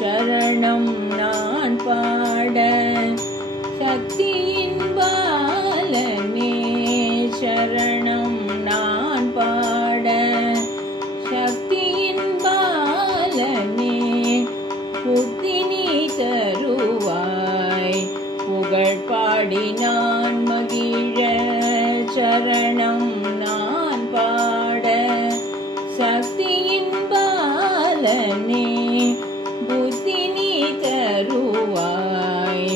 சரணம் நான் பாட சக்தியின் பாலனே சரணம் நான் பாட சக்தியின் பாலனே புத்தினி தருவாய் புகழ் பாடி நான் மகிழ சரணம் நான் பாட சக்தியின் பாலனே புத்தினி தருவாய்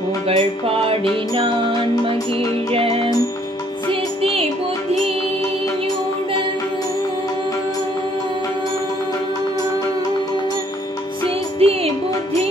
புகழ் பாடி நான் மகிழ சித்தி புத்தியுடன் சித்தி புத்தி